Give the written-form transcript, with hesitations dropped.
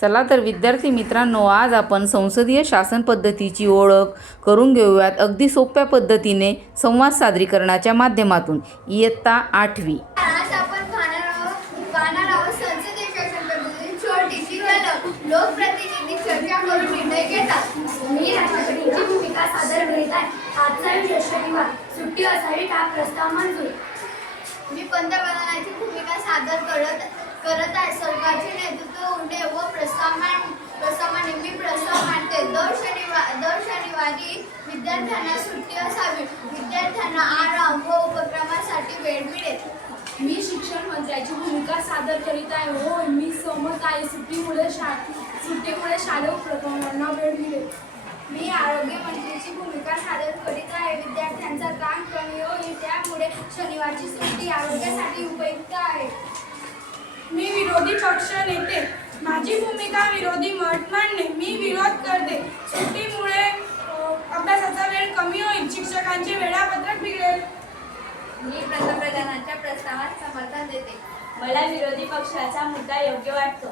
चला तर विद्यार्थी मित्रांनो, आज आपण संसदीय शासन पद्धतीची ओळख करून घेऊयात अगदी सोप्या पद्धतीने संवाद सादरीकरणाच्या माध्यमातून. इयत्ता 8वी. आज आपण पाहणार आहोत संसदीय शासन पद्धतीची छोटीशी झलक. लोकप्रतिनिधी चर्चा करून निर्णय घेतात. मी राष्ट्रपतींची भूमिका सादर करीत आहे. आजचा विषय शनिवार, सुट्टी असावी का प्रस्ताव मंजूर. मी पंतप्रधानांची भूमिका सादर करत आहे. सरकारचे नेतृत्व उडे व प्रस्ताव मी प्रस्ताव मांडते. दर शनिवारी विद्यार्थ्यांना सुट्टी असावी. विद्यार्थ्यांना आराम व उपक्रमासाठी वेळ मिळेल. मी शिक्षण मंत्र्याची भूमिका सादर करीत आहे. होय, मी सहमत आहे. सुट्टीमुळे शालेय उपक्रमांना वेळ मिळेल. मी आरोग्य मंत्र्याची भूमिका सादर करीत आहे. विद्यार्थ्यांचा ताण कमी होईल, त्यामुळे शनिवारची सुट्टी आरोग्यासाठी उपयुक्त आहे. मी विरोधी पक्ष नेते. माझी भूमिका विरोधी मत मांडणे. मी विरोध करते. सुट्टीमुळे अभ्यासाचा वेळ कमी होईल, शिक्षकांचे वेळापत्रक बिघडेल. मी पंतप्रधानांच्या प्रस्तावास समर्थन देते. मला विरोधी पक्षाचा मुद्दा योग्य वाटतो.